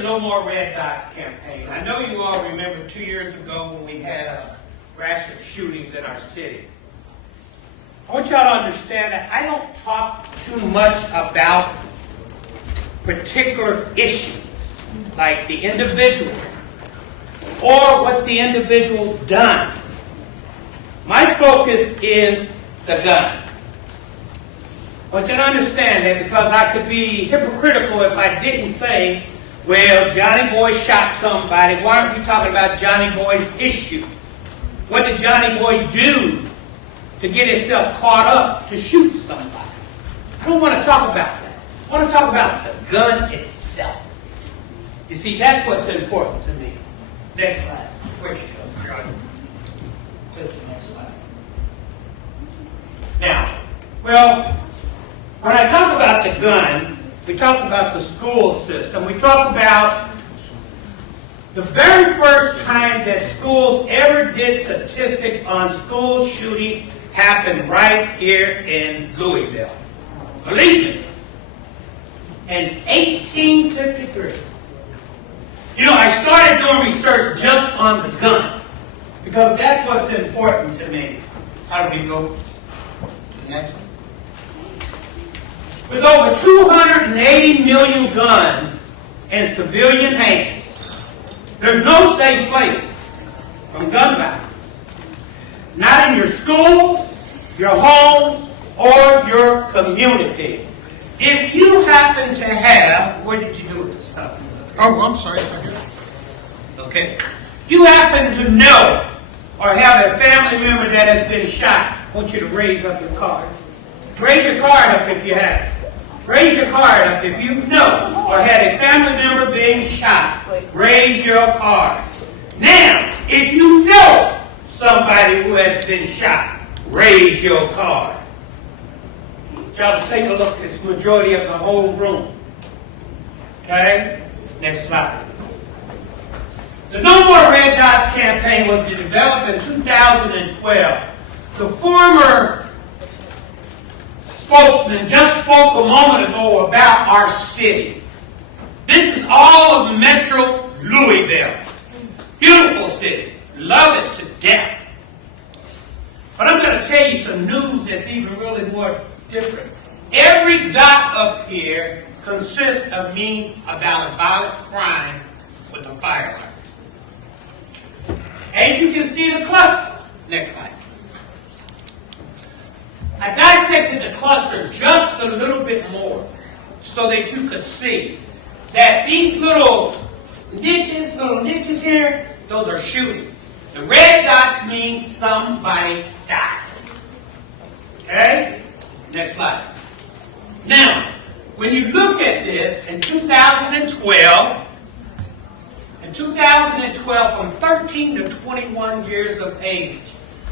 the No More Red Dots campaign. I know you all remember 2 years ago when we had a rash of shootings in our city. I want y'all to understand that I don't talk too much about particular issues, like the individual or what the individual done. My focus is the gun. I want you to understand that, because I could be hypocritical if I didn't say, well, Johnny Boy shot somebody. Why aren't we talking about Johnny Boy's issue? What did Johnny Boy do to get himself caught up to shoot somebody? I don't want to talk about that. I want to talk about the gun itself. You see, that's what's important to me. Next slide. Where'd you go? Click the next slide. Now, well, when I talk about the gun, we talk about the school system. We talk about the very first time that schools ever did statistics on school shootings happened right here in Louisville. Believe me. In 1853. You know, I started doing research just on the gun, because that's what's important to me. How do we go to the next one? With over 280 million guns in civilian hands, there's no safe place from gun violence. Not in your schools, your homes, or your communities. If you happen to have, where did you do with this stuff? Oh, I'm sorry. Okay. If you happen to know or have a family member that has been shot, I want you to raise up your card. Raise your card up if you have it. Raise your card up if you know or had a family member being shot. Raise your card. Now, if you know somebody who has been shot, raise your card. Y'all take a look. It's the majority of the whole room. Okay? Next slide. The No More Red Dots campaign was developed in 2012. The former spokesman just spoke a moment ago about our city. This is all of Metro Louisville. Beautiful city. Love it to death. But I'm going to tell you some news that's even really more different. Every dot up here consists of means about a violent crime with a firearm. As you can see the cluster. Next slide. I dissected the cluster just a little bit more so that you could see that these little niches here, those are shootings. The red dots mean somebody died. Okay? Next slide. Now, when you look at this, in 2012, from 13 to 21 years of age,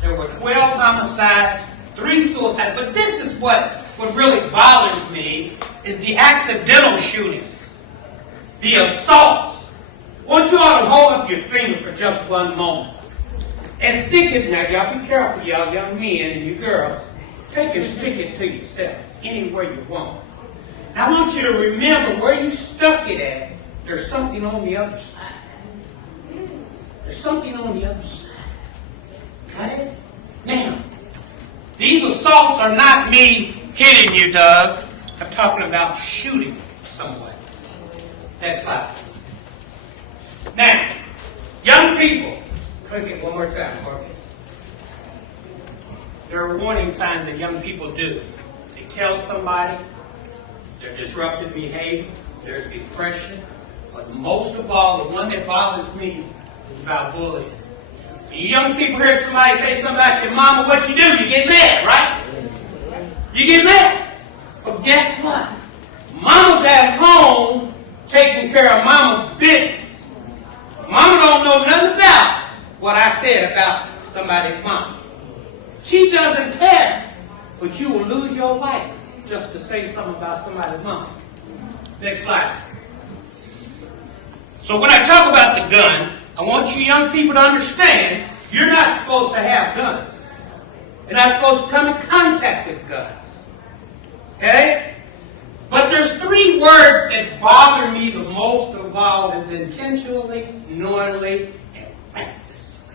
there were 12 homicides, 3 suicides. But this is what really bothers me, is the accidental shootings, the assaults. I want you all to hold up your finger for just one moment. And stick it now, y'all. Be careful, y'all, young men and you girls. Take and stick it to yourself anywhere you want. Now, I want you to remember where you stuck it at, there's something on the other side. There's something on the other side. Okay? Now, these assaults are not me hitting you, Doug. I'm talking about shooting someone. Next slide. Now, young people, click it one more time for me. There are warning signs that young people do. They tell somebody, there's disruptive behavior, there's depression, but most of all, the one that bothers me is about bullying. When you young people hear somebody say something about your mama, what you do? You get mad, right? You get mad. But guess what? Mama's at home taking care of mama's business. Mama don't know nothing about what I said about somebody's mama. She doesn't care, but you will lose your life just to say something about somebody's mama. Next slide. So when I talk about the gun, I want you young people to understand you're not supposed to have guns. You're not supposed to come in contact with guns. Okay? But there's 3 words that bother me the most of involved is intentionally, knowingly, and recklessly.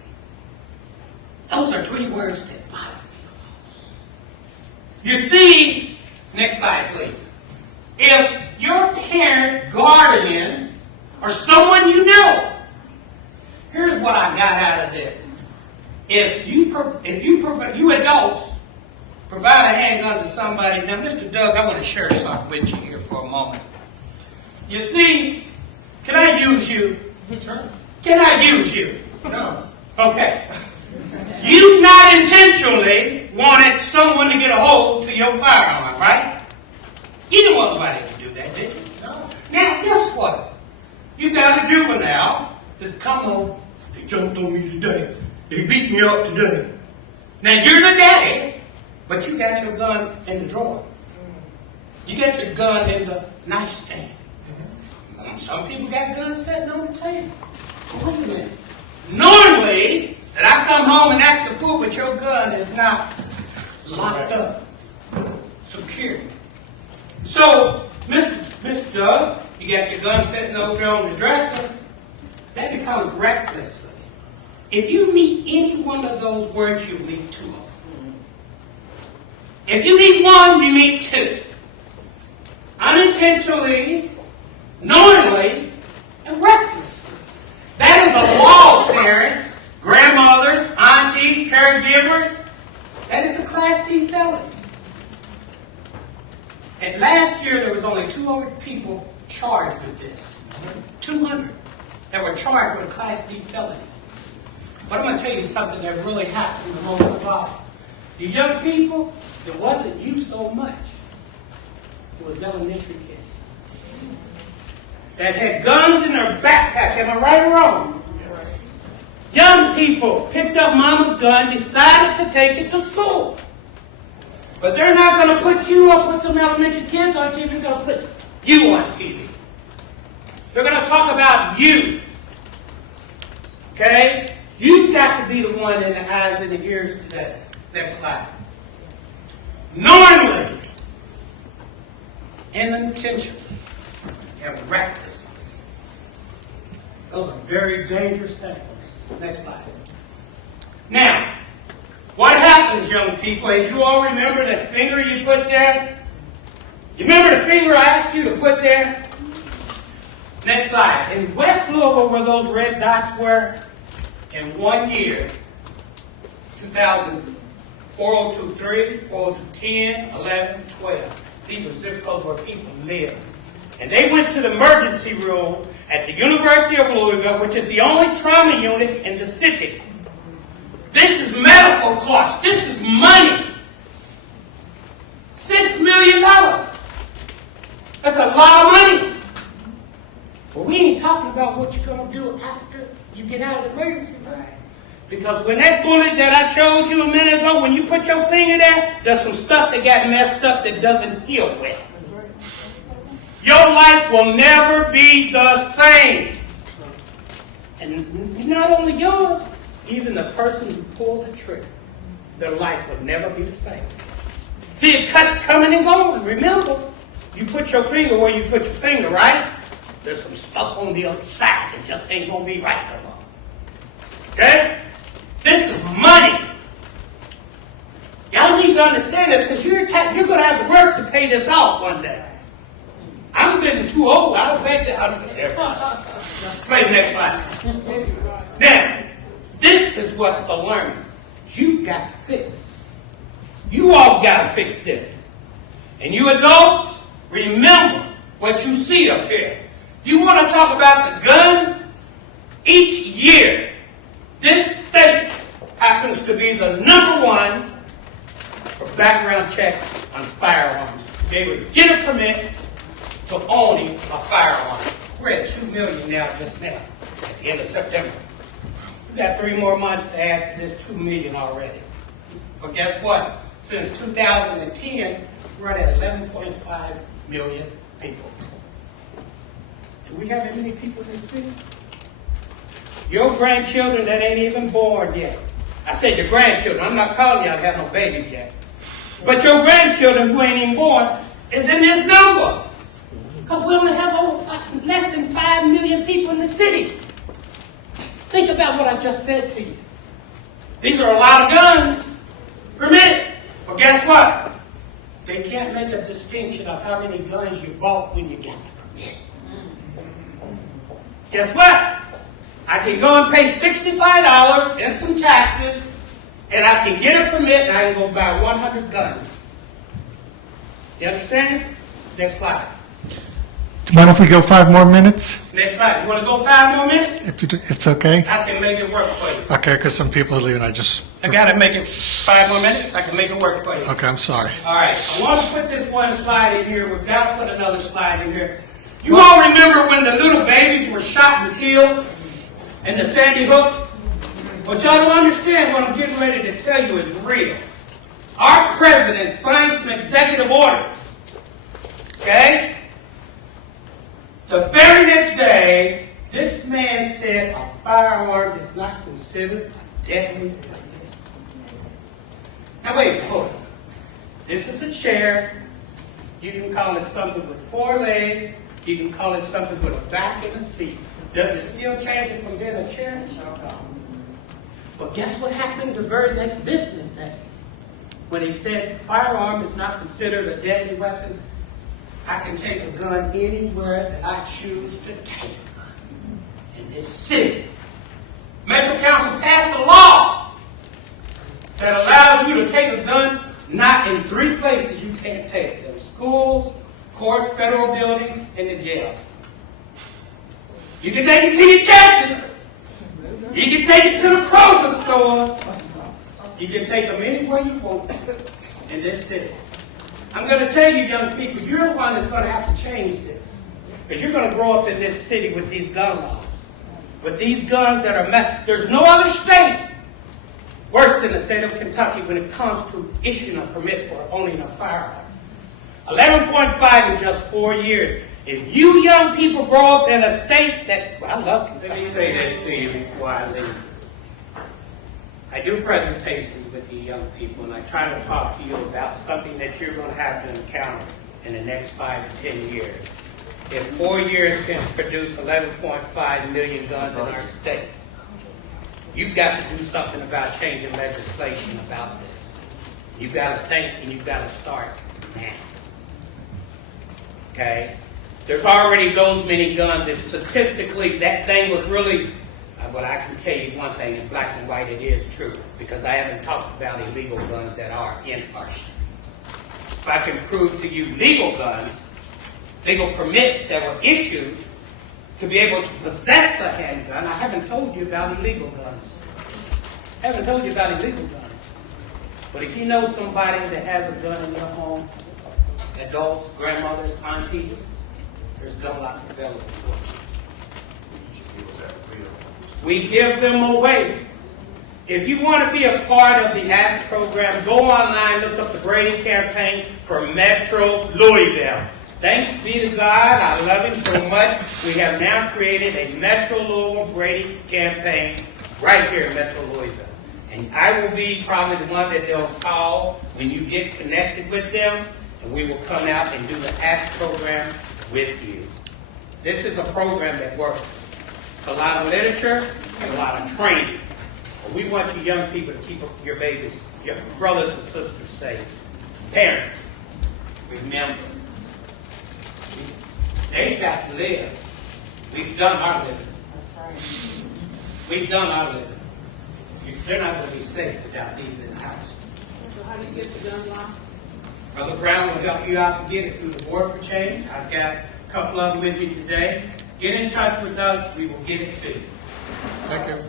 Those are three words that bother me. You see, next slide, please. If your parent, guardian, or someone you know, here's what I got out of this. If you adults provide a handgun to somebody, now Mr. Doug, I want to share something with you here for a moment. You see, can I use you? Can I use you? No. Okay. You not intentionally wanted someone to get a hold to your firearm, right? You didn't want nobody to do that, did you? No. Now, guess what? You got a juvenile that's come home. They jumped on me today. They beat me up today. Now, you're the daddy, but you got your gun in the drawer. You got your gun in the nightstand. Some people got guns sitting on the table. Wait a minute. Normally, that I come home and act the fool, but your gun is not locked up, secure. So, Mr. Doug, you got your gun sitting over there on the dresser. That becomes reckless. If you meet any one of those words, you meet two of them. If you meet one, you meet two. Unintentionally, knowingly, and recklessly. That is a law, parents, grandmothers, aunties, caregivers. That is a Class D felony. And last year, there was only 200 people charged with this. 200 that were charged with a Class D felony. But I'm going to tell you something that really happened in the most of all. The young people, it wasn't you so much. It was elementary kids that had guns in their backpack. Am I right or wrong? Young people picked up mama's gun, decided to take it to school. But they're not going to put you up with them elementary kids on TV. They're going to put you on TV. They're going to talk about you. Okay? You've got to be the one in the eyes and the ears today. Next slide. Knowingly and intentionally and recklessly. Those are very dangerous things. Next slide. Now, what happens, young people, as you all remember that finger you put there? You remember the finger I asked you to put there? Next slide. In West Louisville, where those red dots were, in 1 year, 2000, 4023, 4010, 11, 12. These are zip codes where people live. And they went to the emergency room at the University of Louisville, which is the only trauma unit in the city. This is medical costs. This is money. $6 million. That's a lot of money. But we ain't talking about what you're going to do after you get out of the emergency room. Because when that bullet that I showed you a minute ago, when you put your finger there, there's some stuff that got messed up that doesn't heal well. Your life will never be the same. And not only yours, even the person who pulled the trigger, their life will never be the same. See, it cuts coming and going. Remember, you put your finger where you put your finger, right? There's some stuff on the other side that just ain't going to be right no more. Okay? This is money. Y'all need to understand this because you're going to have to work to pay this off one day. I'm getting too old. I don't pay that. Play the next slide. Now, this is what's the learning. You've got to fix. You all got to fix this. And you adults, remember what you see up here. If you want to talk about the gun, each year, this state happens to be the #1 for background checks on firearms. They would get a permit to owning a firearm. We're at 2 million now, just now, at the end of September. We've got 3 more months to add to this 2 million already. But guess what? Since 2010, we're at 11.5 million people. Do we have that many people in this city? Your grandchildren that ain't even born yet. I said your grandchildren. I'm not calling y'all to have no babies yet. But your grandchildren who ain't even born is in this number. Because we only have less than 5 million the city. Think about what I just said to you. These are a lot of guns, permits. But guess what? They can't make a distinction of how many guns you bought when you got the permit. Guess what? I can go and pay $65 and some taxes, and I can get a permit, and I can go buy 100 guns. You understand? Next slide. Do you mind if we go 5 more minutes? Next slide. You want to go 5 more minutes? If it's okay? I can make it work for you. Okay, because some people are leaving. I got to make it 5 more minutes. I can make it work for you. Okay, I'm sorry. All right. I want to put this one slide in here. We've got to put another slide in here. You all remember when the little babies were shot and killed in the Sandy Hook? What y'all don't understand, what I'm getting ready to tell you is real. Our president signed some executive orders. Okay? The very next day, this man said a firearm is not considered a deadly weapon. Now wait, hold on. This is a chair. You can call it something with 4 legs. You can call it something with a back and a seat. Does it still change it from being a chair? No. But guess what happened the very next business day? When he said firearm is not considered a deadly weapon, I can take a gun anywhere that I choose to take a gun in this city. Metro Council passed a law that allows you to take a gun not in 3 places you can't take them: schools, court, federal buildings, and the jail. You can take it to your churches. You can take it to the Kroger store. You can take them anywhere you want in this city. I'm going to tell you, young people, you're the one that's going to have to change this. Because you're going to grow up in this city with these gun laws. With these guns that are there's no other state worse than the state of Kentucky when it comes to issuing a permit for owning a firearm. 11.5 in just 4 years. If you young people grow up in a state that, well, I love Kentucky. Let me say this to you before I leave. I do presentations with you young people, and I try to talk to you about something that you're going to have to encounter in the next 5 to 10 years. If 4 years can produce 11.5 million guns in our state, you've got to do something about changing legislation about this. You've got to think, and you've got to start now. Okay? There's already those many guns, and statistically, that thing was really, well, I can tell you one thing, in black and white, it is true, because I haven't talked about illegal guns that are in our state. If I can prove to you legal guns, legal permits that were issued to be able to possess a handgun, I haven't told you about illegal guns. I haven't told you about illegal guns. But if you know somebody that has a gun in their home, adults, grandmothers, aunties, there's gun lots available for them. We give them away. If you want to be a part of the ASK program, go online, look up the Brady campaign for Metro Louisville. Thanks be to God, I love him so much. We have now created a Metro Louisville Brady campaign right here in Metro Louisville. And I will be probably the one that they'll call when you get connected with them, and we will come out and do the ASK program with you. This is a program that works. A lot of literature and a lot of training. But we want you young people to keep your babies, your brothers and sisters safe. Parents, remember, they've got to live. We've done our living. That's right. We've done our living. They're not going to be safe without these in the house. So how do you get the gun law? Brother Brown will help you out to get it through the Board for Change. I've got a couple of them with you today. Get in touch with us. We will get it to you. Thank you.